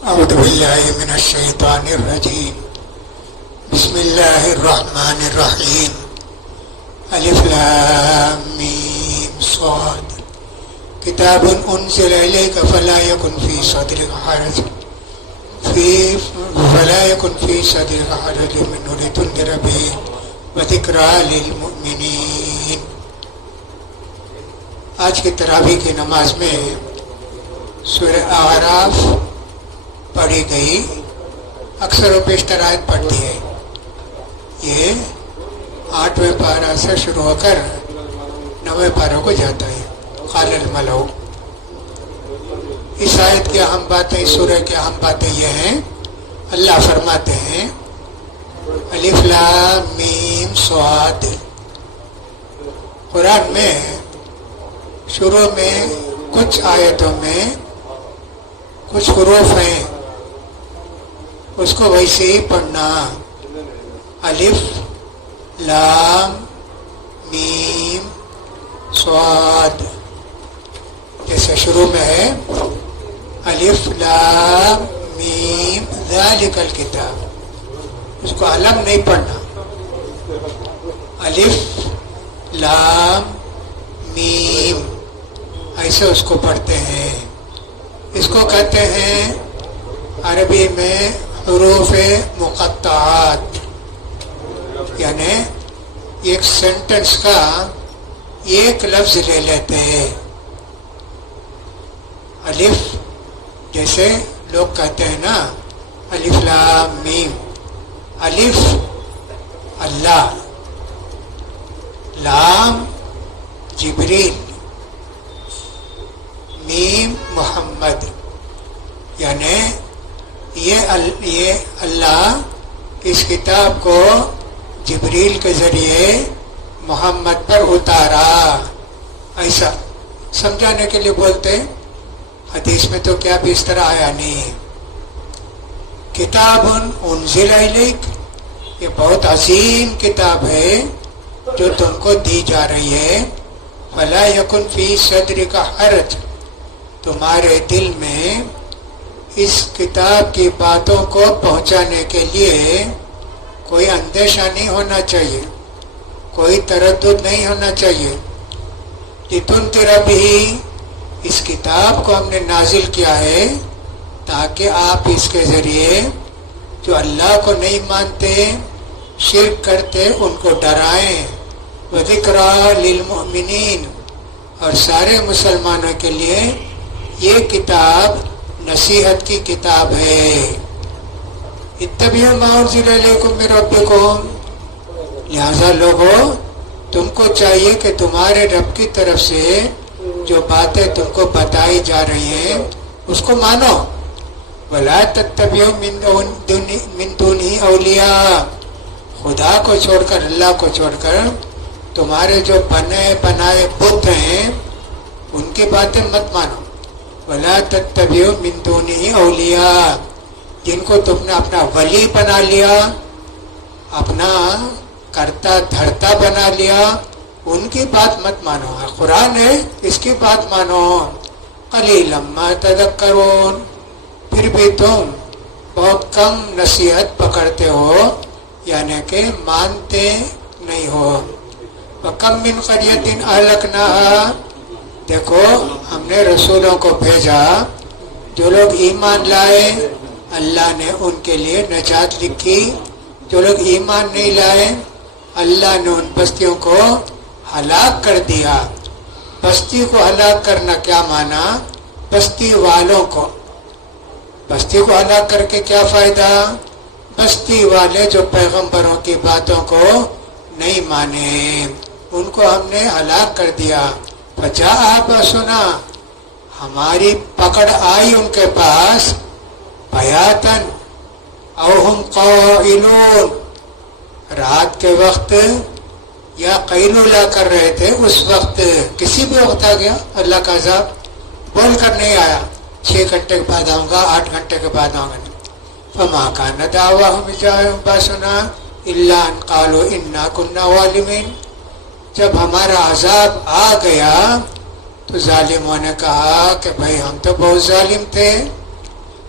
أعوذ بالله من الشيطان الرجيم. بسم الله الرحمن الرحيم. ألف لام ميم صاد. كتاب أنزل إليك فلا يكن في صدرك حرج منه لتنذر به وذكرى للمؤمنين. آج کی تراویح کی نماز میں سورہ اعراف پڑھی گئی. اکثر و بیشتر آیت پڑھتی ہے. یہ 8ویں پارہ سے شروع ہو کر 9ویں پارہ کو جاتا ہے. قال الملو. اس آیت کی اہم باتیں، اس سورہ کی اہم باتیں یہ ہیں. اللہ فرماتے ہیں الف لام میم صاد. قرآن میں شروع میں کچھ آیتوں میں کچھ حروف ہیں، اس کو ویسے ہی پڑھنا. الف لام میم صاد، جیسے شروع میں ہے الف لام میم ذالک الکتاب، اس کو علم نہیں پڑھنا. الف لام میم ایسے اس کو پڑھتے ہیں. اس کو کہتے ہیں عربی میں حروف مقطعات، یعنی ایک سینٹنس کا ایک لفظ لے لیتے ہیں. الف، جیسے لوگ کہتے ہیں نا الف لام میم. الف اللہ، لام جبریل، میم محمد، یعنی یہ اللہ اس کتاب کو جبریل کے ذریعے محمد پر اتارا. ایسا سمجھانے کے لیے بولتے. حدیث میں تو کیا بھی اس طرح آیا نہیں. کتاب انزل الیک، یہ بہت عظیم کتاب ہے جو تم کو دی جا رہی ہے. فلا یکن فی صدرک حرج، تمہارے دل میں اس کتاب کی باتوں کو پہنچانے کے لیے کوئی اندیشہ نہیں ہونا چاہیے، کوئی تردد نہیں ہونا چاہیے. لتنذر بھی، اس کتاب کو ہم نے نازل کیا ہے تاکہ آپ اس کے ذریعے جو اللہ کو نہیں مانتے، شرک کرتے، ان کو ڈرائیں. وذکریٰ للمؤمنین، اور سارے مسلمانوں کے لیے یہ کتاب نصیحت کی کتاب ہے. اتبعوا ما انزل الیکم من ربکم، لہذا لوگوں تم کو چاہیے کہ تمہارے رب کی طرف سے جو باتیں تم کو بتائی جا رہی ہیں اس کو مانو. ولا تتبعوا من دونہ اولیاء، خدا کو چھوڑ کر، اللہ کو چھوڑ کر تمہارے جو بنے بنائے بت ہیں ان کی باتیں مت مانو. ولا تتبعوا من دونہ اولیاء، جن کو تم نے اپنا ولی بنا لیا، اپنا کرتا دھرتا بنا لیا، ان کی بات مت مانو. قرآن ہے، اس کی بات مانو. قلیلا ما تذکرون، پھر بھی تم بہت کم نصیحت پکڑتے ہو، یعنی کہ مانتے نہیں ہو. وَكَمْ مِنْ قَرْيَةٍ أَهْلَكْنَاهَا، دیکھو ہم نے رسولوں کو بھیجا، جو لوگ ایمان لائے اللہ نے ان کے لیے نجات لکھی. جو لوگ ایمان نہیں لائے اللہ نے ان بستیوں کو ہلاک کر دیا. بستی کو ہلاک کرنا کیا مانا؟ بستی والوں کو. بستی کو ہلاک کر کے کیا فائدہ؟ بستی والے جو پیغمبروں کی باتوں کو نہیں مانے ان کو ہم نے ہلاک کر دیا. فجاء بأسنا، ہماری پکڑ آئی ان کے پاس. بیاتن او ہم قائلون، رات کے وقت یا قیلولہ کر رہے تھے اس وقت. کسی بھی وقت آ گیا اللہ کا عذاب، بول کر نہیں آیا 6 گھنٹے کے بعد آؤں گا، 8 گھنٹے کے بعد آؤں گا. فما کان دعواہم اذا بأسنا الا ان قالوا انا كنا ظالمین، جب ہمارا عذاب آ گیا تو ظالموں نے کہا کہ بھائی ہم تو بہت ظالم تھے.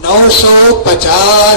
950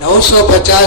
950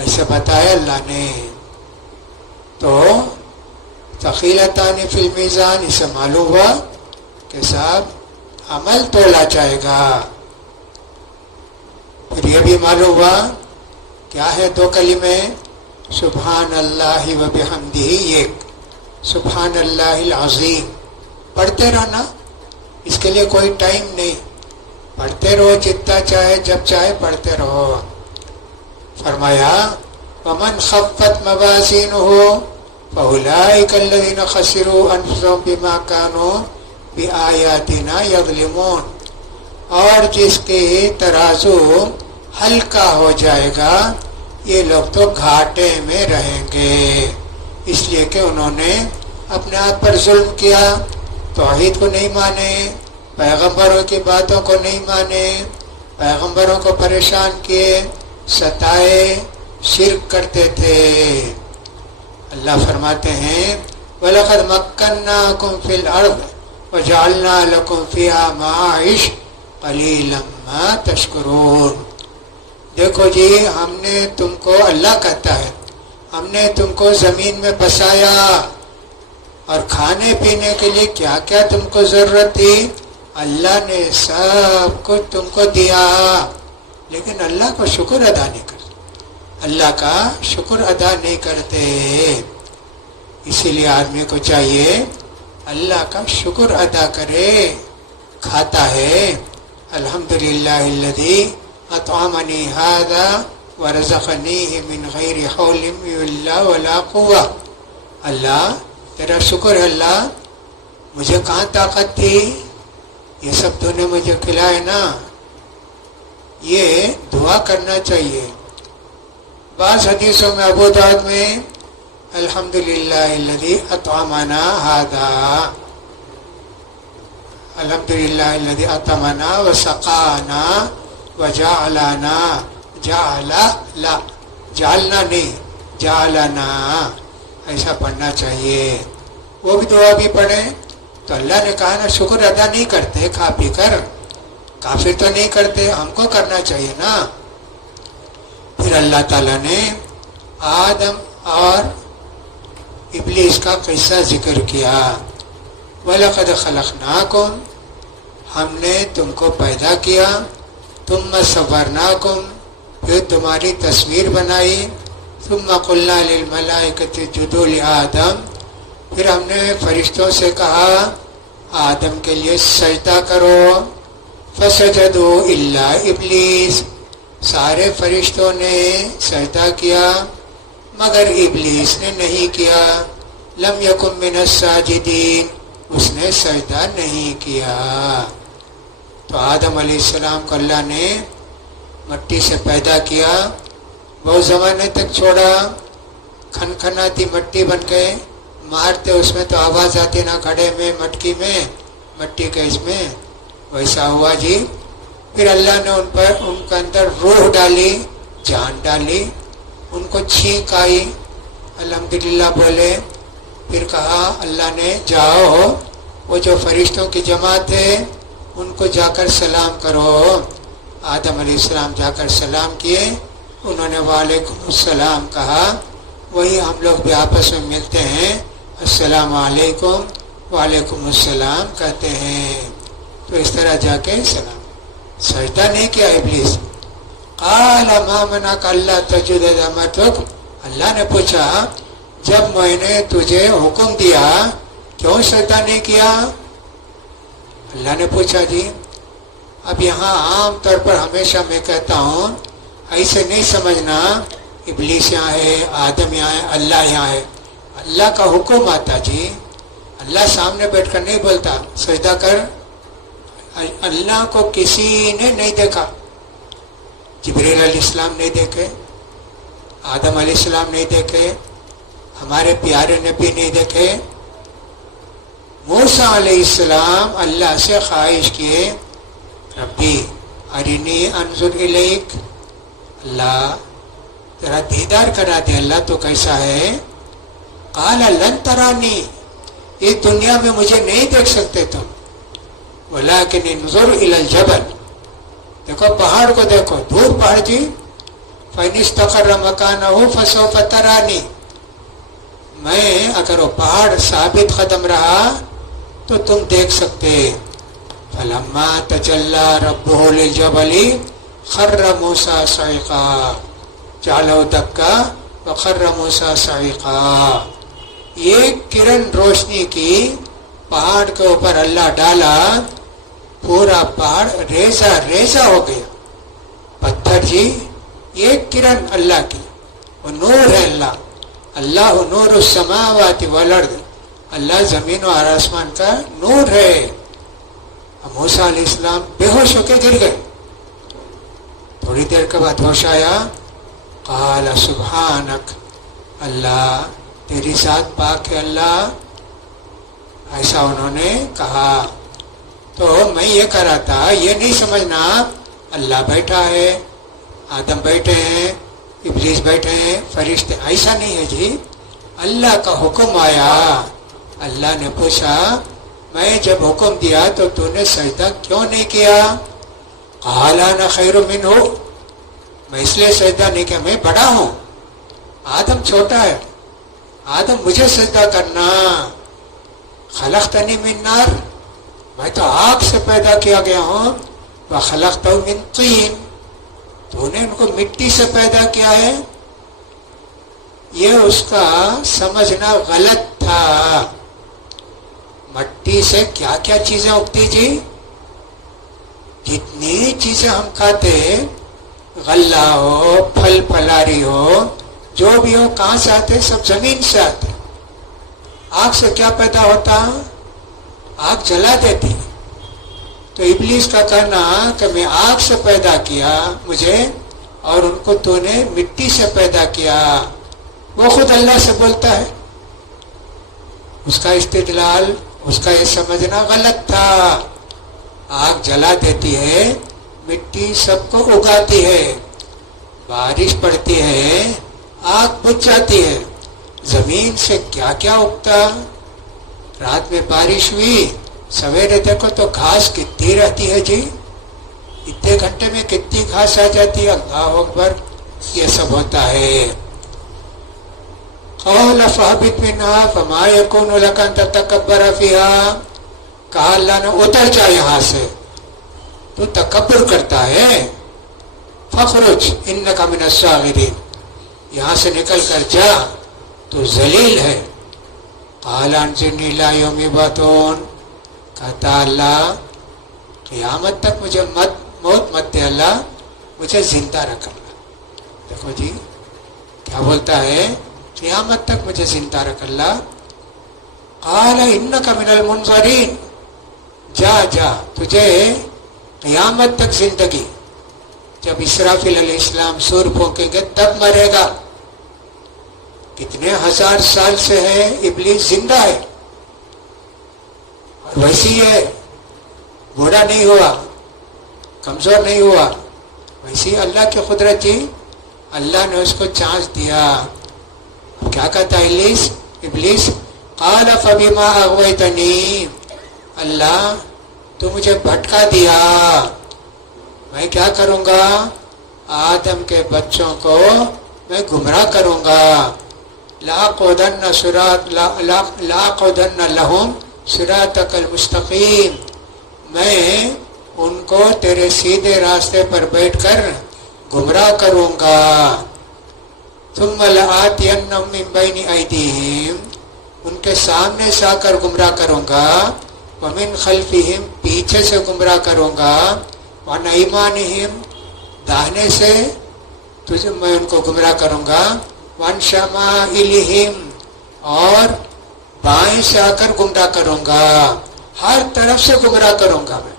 ایسے بتایا اللہ نے. تو ثقیلتان فی المیزان، اسے معلوم ہوا کہ صاحب عمل تولا جائے گا. پھر یہ بھی معلوم ہوا کیا ہے دو کلمے، سبحان اللہ و بحمدہ، ایک سبحان اللہ العظیم. پڑھتے رہنا، اس کے لیے کوئی ٹائم نہیں، پڑھتے رہو جتنا چاہے جب چاہے پڑھتے رہو. فرمایا ومن خفت موازینہ فاولئک الذین خسروا انفسهم بما كانوا بآیاتنا یظلمون. اور جس کے ترازو ہلکا ہو جائے گا یہ لوگ تو گھاٹے میں رہیں گے، اس لیے کہ انہوں نے اپنے آپ پر ظلم کیا، توحید کو نہیں مانے، پیغمبروں کی باتوں کو نہیں مانے، پیغمبروں کو پریشان کیے، ستائے، شرک کرتے تھے. اللہ فرماتے ہیں وَلَقَدْ مَكَّنَّاكُمْ فِي الْأَرْضِ وَجَعَلْنَا لَكُمْ فِيهَا مَعَائِشَ قَلِيلًا مَا تَشْكُرُونَ. دیکھو جی، ہم نے تم کو، اللہ کہتا ہے، ہم نے تم کو زمین میں بسایا اور کھانے پینے کے لیے کیا کیا تم کو ضرورت تھی اللہ نے سب کچھ تم کو دیا، لیکن اللہ کو شکر ادا نہیں کرتے، اللہ کا شکر ادا نہیں کرتے. اسی لیے آدمی کو چاہیے اللہ کا شکر ادا کرے. کھاتا ہے الحمدللہ الذی اطعمنی ھذا ورزقنیہ من غیر حول منی ولا قوہ. اللہ تیرا شکر ہے، اللہ مجھے کہاں طاقت تھی، یہ سب تو نے مجھے کھلائے نا. یہ دعا کرنا چاہیے. بعض حدیثوں میں ابو داؤد میں الحمدللہ الذی اطعمنا ھذا، الحمدللہ الذی اطعمنا وسقانا وجعلنا، جعلنا نہیں جعلنا، ایسا پڑھنا چاہیے. وہ بھی دعا بھی پڑھیں تو اللہ نے کہا نا شکر ادا نہیں کرتے کھا پی کر، کافر تو نہیں کرتے، ہم کو کرنا چاہیے نا. پھر اللہ تعالیٰ نے آدم اور ابلیس کا قصہ ذکر کیا. وَلَقَدْ خَلَقْنَاكُمْ، ہم نے تم کو پیدا کیا، ثُمَّ صَوَّرْنَاكُمْ، پھر تمہاری تصویر بنائی، ثُمَّ قُلْنَا لِلْمَلَائِكَةِ اسْجُدُوا لِآدَمَ، پھر ہم نے فرشتوں سے کہا آدم کے لیے سجدہ کرو، فَسَجَدُوا إِلَّا إِبْلِيسَ، سارے فرشتوں نے سجدہ کیا مگر ابلیس نے نہیں کیا. لم یکن من الساجدین، اس نے سجدہ نہیں کیا. تو آدم علیہ السلام کو اللہ نے مٹی سے پیدا کیا، بہت زمانے تک چھوڑا، کھنکھناتی مٹی بن گئے، مارتے اس میں تو آواز آتی نا، گھڑے میں، مٹکی میں، مٹی کے اس میں، ویسا ہوا جی. پھر اللہ نے ان کے اندر روح ڈالی، جان ڈالی، ان کو چھینک آئی، الحمدللہ بولے. پھر کہا اللہ نے جاؤ وہ جو فرشتوں کی جماعت ہے ان کو جا کر سلام کرو. آدم علیہ السلام جا کر سلام کیے، انہوں نے وعلیکم السلام کہا. وہی ہم لوگ بھی آپس میں ملتے ہیں، السلام علیکم، وعلیکم السلام کہتے ہیں. تو اس طرح جا کے سلام. سجدہ نہیں کیا ابلیس. قال ما منعک الا تسجد اذ امرتک، اللہ نے پوچھا جب میں نے تجھے حکم دیا کیوں سجدہ نہیں کیا؟ اللہ نے پوچھا جی. اب یہاں عام طور پر ہمیشہ میں کہتا ہوں ایسے نہیں سمجھنا ابلیس یہاں ہے، آدم یہاں ہے، اللہ یہاں ہے. اللہ کا حکم آتا جی، اللہ سامنے بیٹھ کر نہیں بولتا سجدہ کر. اللہ کو کسی نے نہیں دیکھا، جبریل علیہ السلام نہیں دیکھے، آدم علیہ السلام نہیں دیکھے، ہمارے پیارے نبی نہیں دیکھے. موسیٰ علیہ السلام اللہ سے خواہش کیے ربی ارنی انظر الیک، اللہ تیرا دیدار کرا دے، اللہ تو کیسا ہے. قال لن ترانی، اس دنیا میں مجھے نہیں دیکھ سکتے تم، ولیکن انظر الی الجبل، دیکھو پہاڑ کو دیکھو، دور پہاڑ جی، فَإِنِ اسْتَقَرَّ مَكَانَهُ فَسَوْفَ تَرَانِي، میں اگر وہ پہاڑ ثابت قدم رہا تو تم دیکھ سکتے. فَلَمَّا تَجَلَّى رَبُّهُ لِلْجَبَلِ خَرَّ مُوسَىٰ صَعِقًا جَعَلَهُ دَكًّا وَخَرَّ مُوسَىٰ صَعِقًا. ایک کرن روشنی کی پہاڑ کے اوپر اللہ ڈالا، پورا پہاڑ ریزہ ریزہ ہو گیا. پتھر جی ایک کرن اللہ کی، وہ نور ہے. اللہ نور السماوات والارض، اللہ زمین و آسمان کا نور ہے. موسیٰ علیہ السلام بے ہوش ہو کے گر گئے. تھوڑی دیر کے بعد ہوش آیا. قال سبحانک، اللہ تیری ذات پاک ہے اللہ، ایسا انہوں نے کہا. تو میں یہ کہہ رہا تھا، یہ نہیں سمجھنا اللہ بیٹھا ہے، آدم بیٹھے ہیں، ابلیس بیٹھے ہیں، فرشتے، ایسا نہیں ہے جی. اللہ کا حکم آیا، اللہ نے پوچھا میں جب حکم دیا تو نے سجدہ کیوں نہیں کیا؟ قال انا خیر منہ، میں اس لیے سجدہ نہیں کیا، میں بڑا ہوں، آدم چھوٹا ہے، آدم مجھے سجدہ کرنا. خلقتنی من نار، میں تو آگ سے پیدا کیا گیا ہوں. وخلقتہ من طین، تو نے ان کو مٹی سے پیدا کیا ہے. یہ اس کا سمجھنا غلط تھا. مٹی سے کیا کیا چیزیں اگتی جی؟ جتنی چیزیں ہم کھاتے، غلہ ہو، پھل پھلاری ہو، جو بھی ہو، کہاں سے آتے؟ سب زمین سے آتے. آگ سے کیا پیدا ہوتا؟ آگ جلا دیتی. تو ابلیس کا کہنا کہ میں آگ سے پیدا کیا مجھے، اور ان کو تو نے مٹی سے پیدا کیا، وہ خود اللہ سے بولتا ہے. اس کا استدلال، اس کا یہ سمجھنا غلط تھا. آگ جلا دیتی ہے، مٹی سب کو اگاتی ہے، بارش پڑتی ہے، آگ بجھ جاتی ہے. زمین سے کیا کیا اگتا؟ رات میں بارش ہوئی، سویرے دیکھو تو گھاس کتنی رہتی ہے جی، اتنے گھنٹے میں کتنی گھاس آ جاتی ہے. اللہ اکبر، یہ سب ہوتا ہے. قال فاهبط منها فما يكون لك ان تتكبر فيها، کہا اللہ نے اتر جا یہاں سے، تو تکبر کرتا ہے. فخرج انك من الصاغرين، یہاں سے نکل کر جا، تو ذلیل ہے. قال انظرني الى يوم يبعثون، کہتا اللہ قیامت تک مجھے موت مت دے اللہ، مجھے زندہ رکھ اللہ. دیکھو جی کیا بولتا ہے، قیامت تک مجھے زندہ رکھ اللہ. قال انک من المنظرین، جا جا تجھے قیامت تک زندگی. جب اسرافیل علیہ السلام سور پھونکیں گے تب مرے گا. کتنے ہزار سال سے ہے ابلیس زندہ ہے، اور ویسی ہے، بوڑھا نہیں ہوا، کمزور نہیں ہوا. ویسی اللہ کی قدرت جی، اللہ نے اس کو چانس دیا. اب کیا کہتا ہے ابلیس؟ قال فبما اغویتنی، اللہ تو مجھے بھٹکا دیا، میں کیا کروں گا؟ آدم کے بچوں کو میں گمراہ کروں گا. لاقعدن لهم صراطک المستقیم، میں ان کو تیرے سیدھے راستے پر بیٹھ کر گمراہ کروں گا. ثم لآتینہم من بین ایدیہم، ان کے سامنے سے آ کر گمراہ کروں گا. ومن خلفہم، پیچھے سے گمراہ کروں گا. وعن ایمانہم، داہنے سے تجھے میں ان کو گمراہ کروں گا. وعن شمائلہم، اور بائیں سے آ کر گمراہ کروں گا. ہر طرف سے گمراہ کروں گا، میں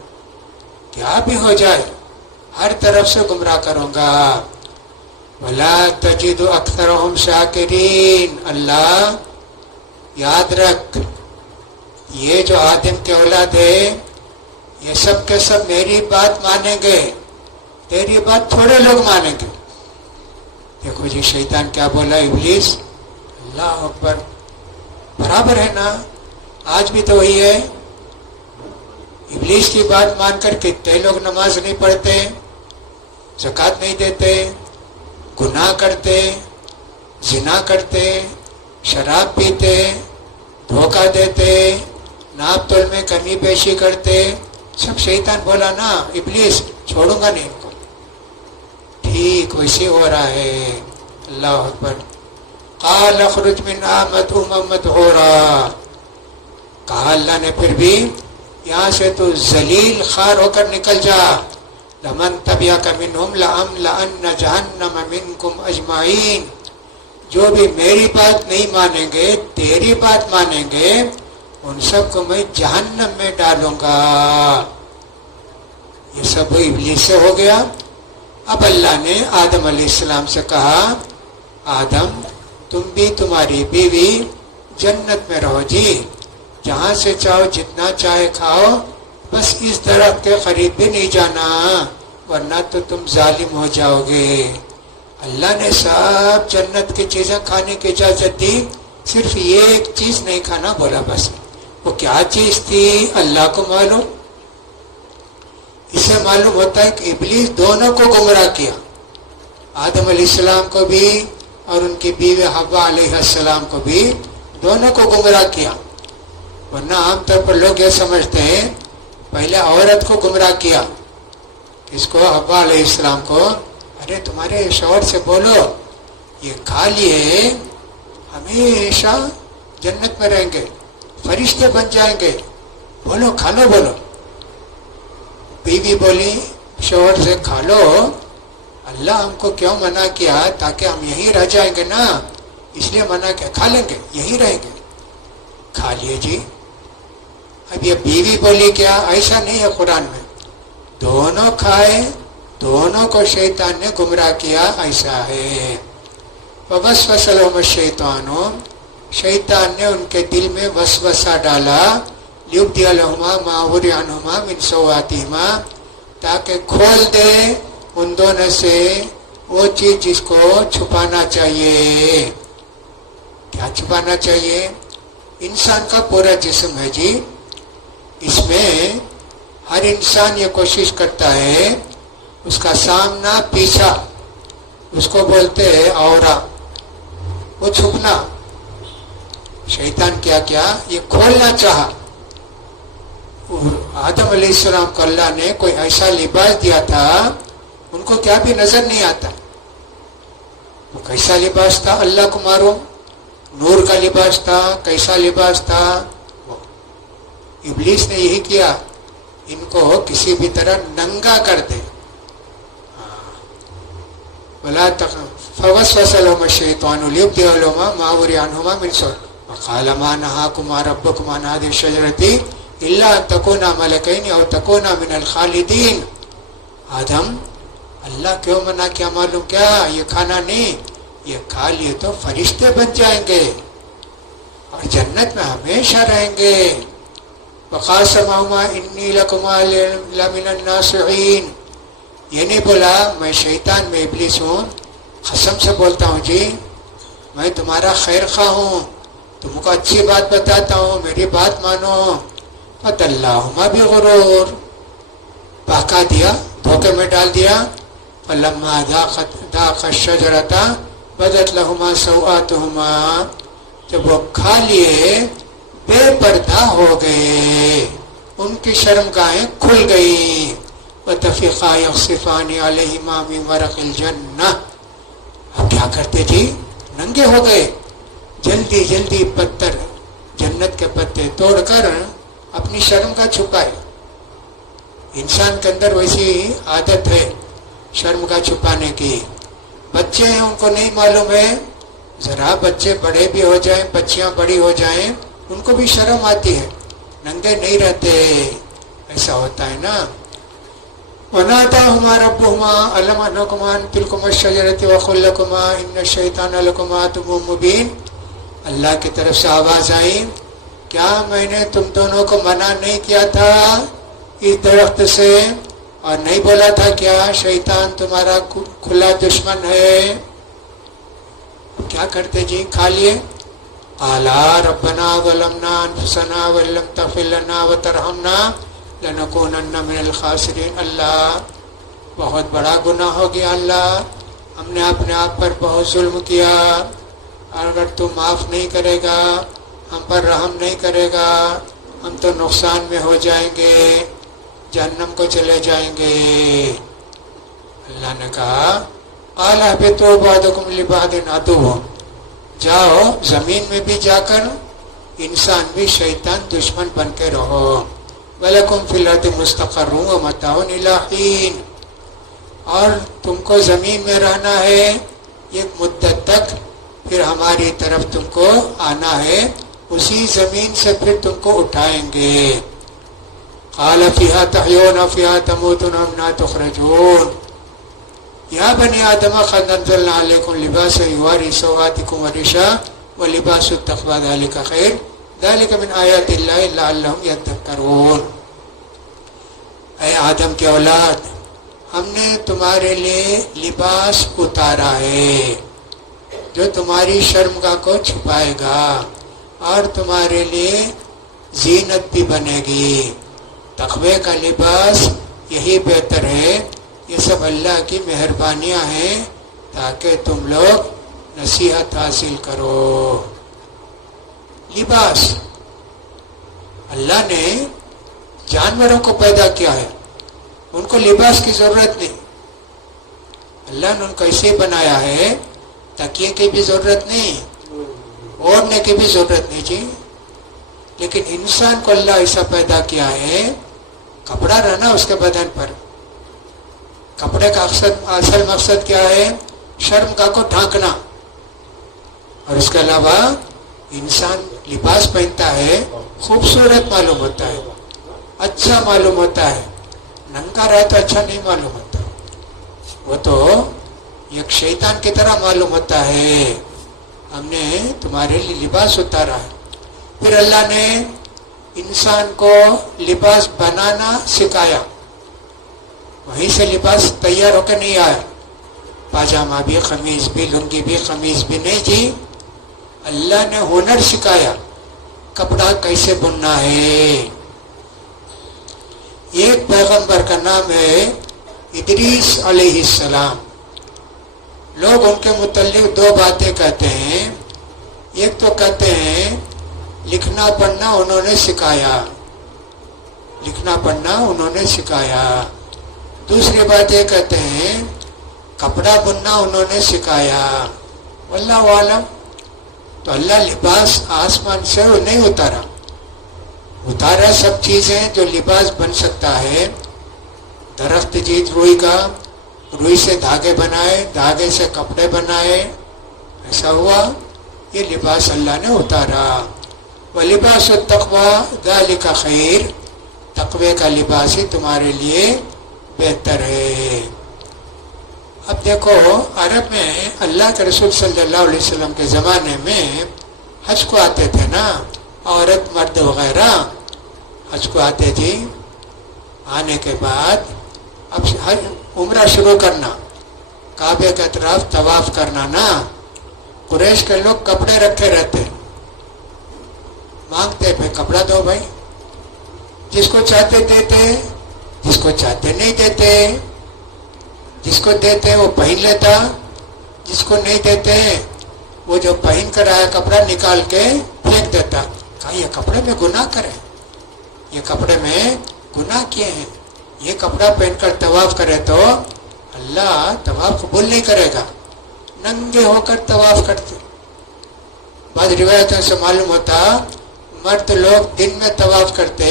کیا بھی ہو جائے ہر طرف سے گمراہ کروں گا. وَلَا تَجِدُ أَكْثَرَهُمْ شَاكِرِينَ، اللہ یاد رکھ، یہ جو آدم کے اولاد ہے یہ سب کے سب میری بات مانیں گے، تیری بات تھوڑے لوگ مانیں گے. دیکھو جی شیطان کیا بولا ابلیس، اللہ اکبر، برابر ہے نا، آج بھی تو وہی ہے. ابلیس کی بات مان کر کتنے لوگ نماز نہیں پڑھتے، زکوٰۃ نہیں دیتے، گناہ کرتے، زنا کرتے، شراب پیتے، دھوکہ دیتے، ناپ تول میں کمی بیشی کرتے، سب شیطان بولا نا ابلیس چھوڑوں گا نہیں ان کو. ٹھیک ویسے ہو رہا ہے. اللہ اکبر. قال اخرج منها مدحوما مدحورا. کہا اللہ نے پھر بھی یہاں سے تو ذلیل خوار ہو کر نکل جا. لمن تبعک منہم لأملأن جہنم منکم اجمعین. جو بھی میری بات نہیں مانیں گے، تیری بات مانیں گے، ان سب کو میں جہنم میں ڈالوں گا. یہ سب ابلیس سے ہو گیا. اب اللہ نے آدم علیہ السلام سے کہا آدم تم بھی تمہاری بیوی جنت میں رہو جی، جہاں سے چاہو جتنا چاہے کھاؤ، بس اس درخت کے قریب بھی نہیں جانا ورنہ تو تم ظالم ہو جاؤ گے. اللہ نے سب جنت کی چیزیں کھانے کی اجازت دی، صرف یہ ایک چیز نہیں کھانا بولا. بس وہ کیا چیز تھی اللہ کو معلوم. اسے معلوم ہوتا ہے کہ ابلیس دونوں کو گمراہ کیا، آدم علیہ السلام کو بھی اور ان کی بیوی حوا علیہ السلام کو بھی، دونوں کو گمراہ کیا. ورنہ عام طور پر لوگ یہ سمجھتے ہیں پہلے عورت کو گمراہ کیا، اس کو حوا علیہ السلام کو، ارے تمہارے شوہر سے بولو یہ کھا لیے ہمیشہ جنت میں رہیں گے، فرشتے بن جائیں گے، بولو کھا لو. بولو. بیوی بولی شوہر سے کھا لو، اللہ ہم کو کیوں منع کیا؟ تاکہ ہم یہیں رہ جائیں گے نا، اس لیے منع کیا. کھا لیں گے، یہیں رہیں گے. کھا لیے جی. اب یہ بیوی بولی کیا؟ ایسا نہیں ہے قرآن میں. دونوں کھائے، دونوں کو شیطان نے گمراہ کیا، ایسا ہے. وَوَسْوَسَ لَهُمَ الشَّيْطَانُ. شیطان نے ان کے دل میں وسوسہ ڈالا، لِيُبْدِيَ لَهُمَا مَا وُرِيَ عَنْهُمَا مِنْ سَوْآتِهِمَا، تاکہ کھول دے ان دونوں سے وہ چیز جس کو چھپانا چاہیے. کیا چھپانا چاہیے؟ انسان کا پورا جسم ہے جی، اس میں ہر انسان یہ کوشش کرتا ہے اس کا سامنا پیچھا، اس کو بولتے ہیں اورا، وہ چھپنا. شیطان کیا یہ کھولنا چاہا. آدم علیہ السلام کو اللہ نے کوئی ایسا لباس دیا تھا ان کو کیا بھی نظر نہیں آتا. وہ کیسا لباس تھا اللہ کو معلوم، نور کا لباس تھا، کیسا لباس تھا. ابلیس نے یہی کیا، ان کو کسی بھی طرح ننگا کر دے. وَلَا فَوَسْوَسَ لَهُمَ الشَّيْطَانُ لِيُبْدِيَ لَهُمَا مَا وُرِيَ عَنْهُمَا مِنْ سَوْآتِهِمَا وَقَالَ مَا نَهَاكُمَا رَبُّكُمْ عَنْ هَٰذِهِ الشَّجَرَةِ إِلَّا أَن تَكُونَا مَلَكَيْنِ أَوْ تَكُونَا مِنَ الْخَالِدِينَ. آدم اللہ کیوں منع کیا معلوم کیا؟ یہ کھانا نہیں، یہ کھا لیے تو فرشتے بن جائیں گے اور جنت میں ہمیشہ رہیں گے. وَقَاسَمَهُمَا إِنِّي لَكُمَا لَمِنَ النَّاصِحِينَ. یہ نہیں بولا میں شیطان میں ابلیس ہوں، قسم سے بولتا ہوں جی میں تمہارا خیر خواہ ہوں، تم کو اچھی بات بتاتا ہوں، میری بات مانو. فَدَلَّاهُمَا بِغُرُورٍ. بہکا دیا، دھوکے میں ڈال دیا. فَلَمَّا ذَاقَ الشَّجَرَةَ بَدَتْ لَهُمَا سَوْآتُهُمَا. جب وہ کھا لیے بے پردہ ہو گئے، ان کی شرمگاہیں کھل گئیں. وَتَفِقَا يَخْصِفَانِ عَلَيْهِمَا مِنْ وَرَقِ الْجَنَّةِ. اب کیا کرتے جی؟ ننگے ہو گئے، جلدی جلدی پتھر جنت کے پتے توڑ کر اپنی شرم کا چھپائے. انسان کے اندر ویسی عادت ہے شرم کا چھپانے کی. بچے ہیں ان کو نہیں معلوم ہے، ذرا بچے بڑے بھی ہو جائیں، بچیاں بڑی ہو جائیں، ان کو بھی شرم آتی ہے، ننگے نہیں رہتے. ایسا ہوتا ہے نا. وَنَادَاهُمَا رَبُّهُمَا أَلَمْ أَنْهَكُمَا عَنْ تِلْكُمَا الشَّجَرَةِ وَأَقُلْ لَكُمَا إِنَّ الشَّيْطَانَ لَكُمَا عَدُوٌّ مُّبِينٌ. اللہ کی طرف سے آواز آئی، کیا میں نے تم دونوں کو منع نہیں کیا تھا اس درخت سے؟ اور نہیں بولا تھا کیا شیطان تمہارا کھلا دشمن ہے؟ کیا کرتے جی؟ کھا لیے. قَالَا رَبَّنَا ظَلَمْنَا أَنفُسَنَا وَإِن لَّمْ تَغْفِرْ لَنَا وَتَرْحَمْنَا لَنَكُونَنَّ مِنَ الْخَاسِرِينَ. اللہ بہت بڑا گناہ ہو گیا، اللہ ہم نے اپنے آپ پر بہت ظلم کیا، اور اگر تو معاف نہیں کرے گا، ہم پر رحم نہیں کرے گا، ہم تو نقصان میں ہو جائیں گے، جہنم کو چلے جائیں گے۔ اللہ نے کہا قال اهبطوا بعضكم لبعض عدو، جاؤ زمین میں بھی جا کر انسان بھی شیطان دشمن بن کے رہو، وَلَكُمْ فِي الْأَرْضِ مُسْتَقَرٌّ وَمَتَاعٌ إِلَىٰ حِينٍ، اور تم کو زمین میں رہنا ہے ایک مدت تک، پھر ہماری طرف تم کو آنا ہے، اسی زمین سے پھر تم کو اٹھائیں گے۔ قَالَ فِيهَا تَحْيُونَ وَفِيهَا تَمُوتُونَ وَمِنْهَا تُخْرَجُونَ یا بنی آدم قد انزلنا علیکم لباسا یواری سوآتکم ورشا ولباس التقوی ذلک خیر ذلک من آیات اللہ لعلہم یذکرون۔ اے آدم کے اولاد، ہم نے تمہارے لیے لباس اتارا ہے جو تمہاری شرمگاہ کو چھپائے گا اور تمہارے لیے زینت بھی بنے گی۔ تقوی کا لباس یہی بہتر ہے۔ یہ سب اللہ کی مہربانیاں ہیں تاکہ تم لوگ نصیحت حاصل کرو۔ لباس، اللہ نے جانوروں کو پیدا کیا ہے، ان کو لباس کی ضرورت نہیں، اللہ نے ان کو ایسے بنایا ہے، تکیے کی بھی ضرورت نہیں، اوڑھنے کی بھی ضرورت نہیں جی۔ لیکن انسان کو اللہ ایسا پیدا کیا ہے، کپڑا رہنا اس کے بدن پر۔ کپڑے کا اصل مقصد کیا ہے؟ شرمگاہ کو ڈھانکنا، اور اس کے علاوہ انسان لباس پہنتا ہے خوبصورت معلوم ہوتا ہے، اچھا معلوم ہوتا ہے، ننگا رہے تو اچھا نہیں معلوم ہوتا، وہ تو ایک شیطان کی طرح معلوم ہوتا ہے۔ ہم نے تمہارے لیے لباس اتارا ہے۔ پھر اللہ نے انسان کو لباس بنانا سکھایا، وہیں سے لباس تیار ہو کے نہیں آیا، پاجامہ بھی، قمیض بھی، لنگی بھی، قمیض بھی نہیں جی۔ اللہ نے ہنر سکھایا، کپڑا کیسے بننا ہے۔ ایک پیغمبر کا نام ہے ادریس علیہ السلام۔ لوگ ان کے متعلق دو باتیں کہتے ہیں، ایک تو کہتے ہیں لکھنا پڑھنا انہوں نے سکھایا، لکھنا پڑھنا انہوں نے سکھایا، دوسری بات یہ کہتے ہیں کپڑا بننا انہوں نے سکھایا، واللہ عالم۔ تو اللہ لباس آسمان سے نہیں اتارا سب چیزیں جو لباس بن سکتا ہے۔ درخت جیت روئی کا، روئی سے دھاگے بنائے، دھاگے سے کپڑے بنائے، ایسا ہوا، یہ لباس اللہ نے اتارا۔ وَلِبَاسُ التَّقْوَىٰ ذَلِكَ خَيْرٌ، تقوی کا لباس ہی تمہارے لیے بہتر ہے۔ اب دیکھو، عرب میں اللہ کے رسول صلی اللہ علیہ وسلم کے زمانے میں حج کو آتے تھے نا، عورت مرد وغیرہ حج کو آتے تھے۔ آنے کے بعد اب عمرہ شروع کرنا، کعبے کے اطراف طواف کرنا نا، قریش کے لوگ کپڑے رکھے رہتے، مانگتے پہ کپڑا دو بھائی، جس کو چاہتے دیتے، جس کو چاہتے نہیں دیتے، جس کو دیتے وہ پہن لیتا، جس کو نہیں دیتے وہ جو پہن کر آیا کپڑا نکال کے پھینک دیتا۔ کہا یہ کپڑے میں گناہ کرے، یہ کپڑے میں گناہ کیے ہیں، یہ کپڑا پہن کر طواف کرے تو اللہ طواف قبول نہیں کرے گا۔ ننگے ہو کر طواف کرتے۔ بعض روایتوں سے معلوم ہوتا مرد لوگ دن میں طواف کرتے،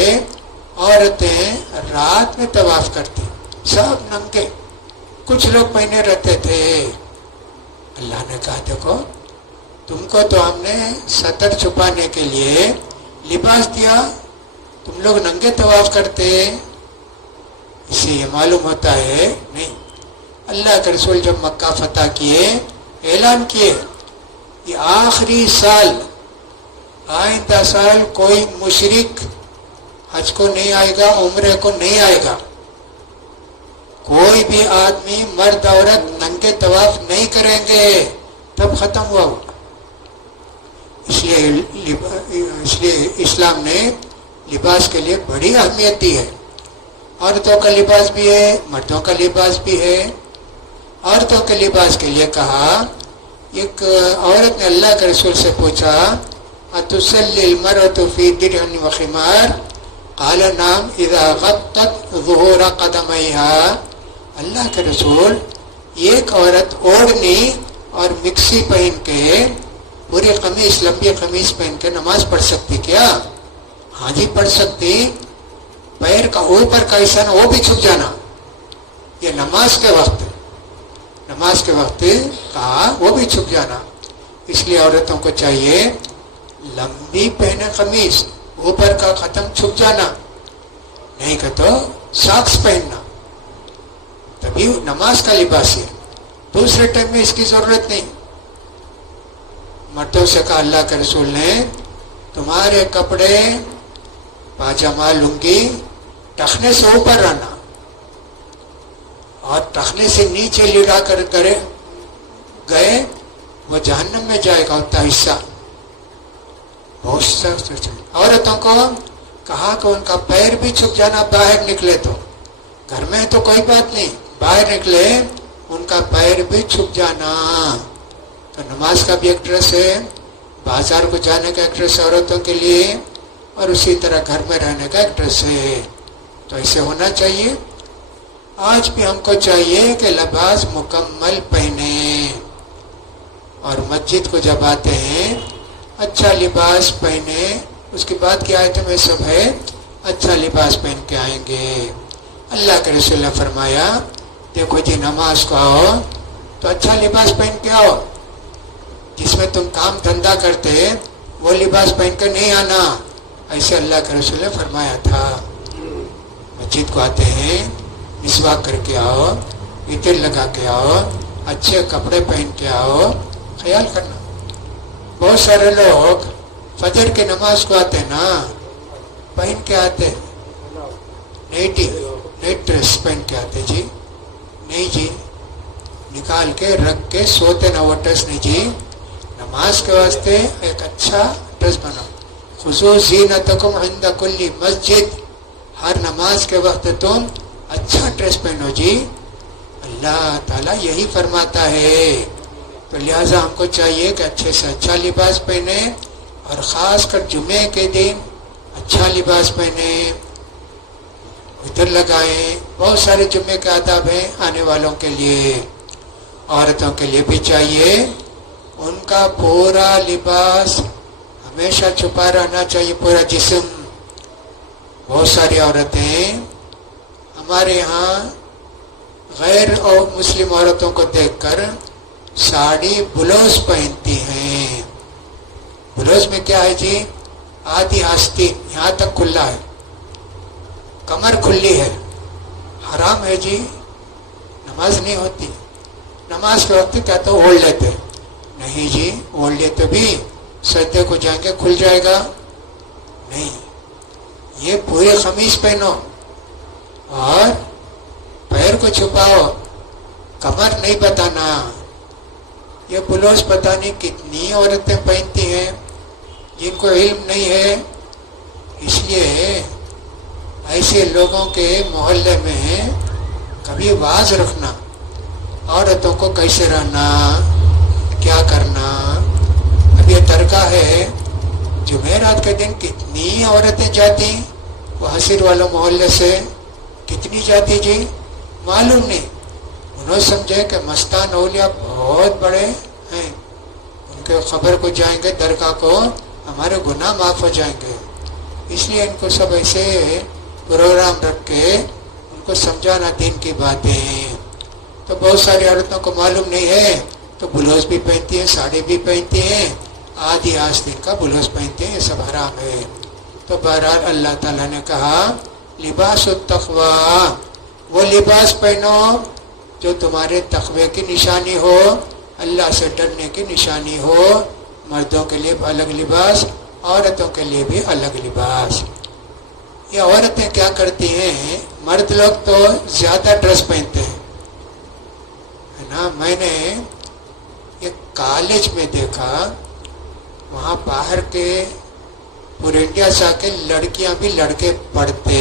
عورتیں رات میں طواف کرتی، سب ننگے، کچھ لوگ پہنے رہتے تھے۔ اللہ نے کہا دیکھو تم کو تو ہم نے ستر چھپانے کے لیے لباس دیا، تم لوگ ننگے طواف کرتے، اس سے یہ معلوم ہوتا ہے نہیں۔ اللہ کے رسول جب مکہ فتح کیے، اعلان کیے یہ آخری سال، آئندہ سال کوئی مشرک حج کو نہیں آئے گا، عمرے کو نہیں آئے گا، کوئی بھی آدمی مرد عورت ننگے طواف نہیں کریں گے، تب ختم ہوا۔ اس لیے اسلام نے لباس کے لیے بڑی اہمیت دی ہے۔ عورتوں کا لباس بھی ہے، مردوں کا لباس بھی ہے، عورتوں کے لباس کے لیے کہا. ایک عورت نے اللہ کے رسول سے پوچھا اتصلی المرأة فی درع وخمار قال نعم اذا غطت ظہور قدمیہا. اللہ کے رسول ایک عورت اوڑھنی اور مکسی پہن کے پوری قمیص لمبی قمیص پہن کے نماز پڑھ سکتی کیا؟ ہاں جی پڑھ سکتی. پیر کا اوپر کا حصہ نا وہ بھی چھپ جانا. یہ نماز کے وقت کہا وہ بھی چھپ جانا. اس لیے عورتوں کو چاہیے لمبی پہنے قمیص اوپر کا ختم چھپ جانا. نہیں کہ تو ساکس پہننا تبھی نماز کا لباس ہے. دوسرے ٹائم میں اس کی ضرورت نہیں. مردوں سے کہا اللہ کے رسول نے تمہارے کپڑے پاجامہ لنگی ٹخنے سے اوپر رہنا اور ٹخنے سے نیچے لڑا کر گئے وہ جہنم میں جائے گا اتنا حصہ. بہت سخت. عورتوں کو کہا کہ ان کا پیر بھی چھپ جانا باہر نکلے تو. گھر میں تو کوئی بات نہیں, باہر نکلے ان کا پیر بھی چھپ جانا. تو نماز کا بھی ایک ڈریس ہے, بازار کو جانے کا ایک ڈریس ہے عورتوں کے لیے, اور اسی طرح گھر میں رہنے کا ایک ڈریس ہے. تو ایسے ہونا چاہیے. آج بھی ہم کو چاہیے کہ لباس مکمل پہنے اور مسجد کو جب آتے ہیں اچھا لباس پہنے. اس کے بعد کی آیتوں میں سب ہے اچھا لباس پہن کے آئیں گے. اللہ کے رسول نے فرمایا دیکھو جی نماز کو آؤ تو اچھا لباس پہن کے آؤ. جس میں تم کام دھندا کرتے وہ لباس پہن کر نہیں آنا. ایسے اللہ کے رسول نے فرمایا تھا. مسجد کو آتے ہیں مسواک کر کے آؤ, عطر لگا کے آؤ, اچھے کپڑے پہن کے آؤ. خیال کرنا بہت سارے لوگ فجر کی نماز کو آتے نا پہن کے آتے نیٹ ڈریس پہن کے آتے. جی نہیں جی, نکال کے رکھ کے سوتے نا وہ ڈریس نہیں جی. نماز کے واسطے ایک اچھا ڈریس بناؤ. خذوا زینتکم عند کل مسجد. ہر نماز کے وقت تم اچھا ڈریس پہنو جی. اللہ تعالیٰ یہی فرماتا ہے. تو لہٰذا ہم کو چاہیے کہ اچھے سے اچھا لباس پہنے اور خاص کر جمعے کے دن اچھا لباس پہنے, عطر لگائیں. بہت سارے جمعے کے آداب ہیں آنے والوں کے لیے. عورتوں کے لیے بھی چاہیے ان کا پورا لباس ہمیشہ چھپا رہنا چاہیے, پورا جسم. بہت ساری عورتیں ہمارے یہاں غیر اور مسلم عورتوں کو دیکھ کر ساڑی بلوز پہنتی ہیں. بلوز میں کیا ہے جی؟ آدھی آستین یہاں تک کھلا ہے, کمر کھلی ہے. حرام ہے جی, نماز نہیں ہوتی. نماز کے وقت کیا تو اوڑھ لیتے. نہیں جی, اوڑھ لیے تو بھی سجدے کو جائیں گے کھل جائے گا. نہیں, یہ پورے قمیص پہنو اور پیر کو چھپاؤ, کمر نہیں بتانا. یہ بلوز پتہ نہیں کتنی عورتیں پہنتی ہیں جن کو علم نہیں ہے. اس لیے ایسے لوگوں کے محلے میں کبھی واز رکھنا, عورتوں کو کیسے رہنا, کیا کرنا. اب یہ درگاہ ہے, جمعرات کے دن کتنی عورتیں جاتی, وہ حسیر والوں محلے سے کتنی جاتی جی, معلوم نہیں. انہوں سمجھے کہ مستان اولیاء بہت بڑے ہیں, ان کے خبر کو جائیں گے درگاہ کو ہمارے گناہ معاف ہو جائیں گے. اس لیے ان کو سب ایسے پروگرام رکھ کے ان کو سمجھانا دین کی باتیں. تو بہت ساری عورتوں کو معلوم نہیں ہے تو بلوز بھی پہنتی ہیں, ساڑی بھی پہنتی ہیں, آدھی آستین کا بلوز پہنتے ہیں. یہ سب حرام ہے. تو بہرحال اللہ تعالیٰ نے کہا لباس التقوی, وہ لباس پہنو جو تمہارے تقوی کی نشانی ہو, اللہ سے ڈرنے کی نشانی ہو. مردوں کے لیے الگ لباس, عورتوں کے لیے بھی الگ لباس. یہ عورتیں کیا کرتی ہیں, مرد لوگ تو زیادہ ڈریس پہنتے ہیں ہے نا. میں نے ایک کالج میں دیکھا, وہاں باہر کے پورے انڈیا سے آ کے لڑکیاں بھی لڑکے پڑھتے.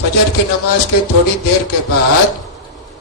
فجر کی نماز کے تھوڑی دیر کے بعد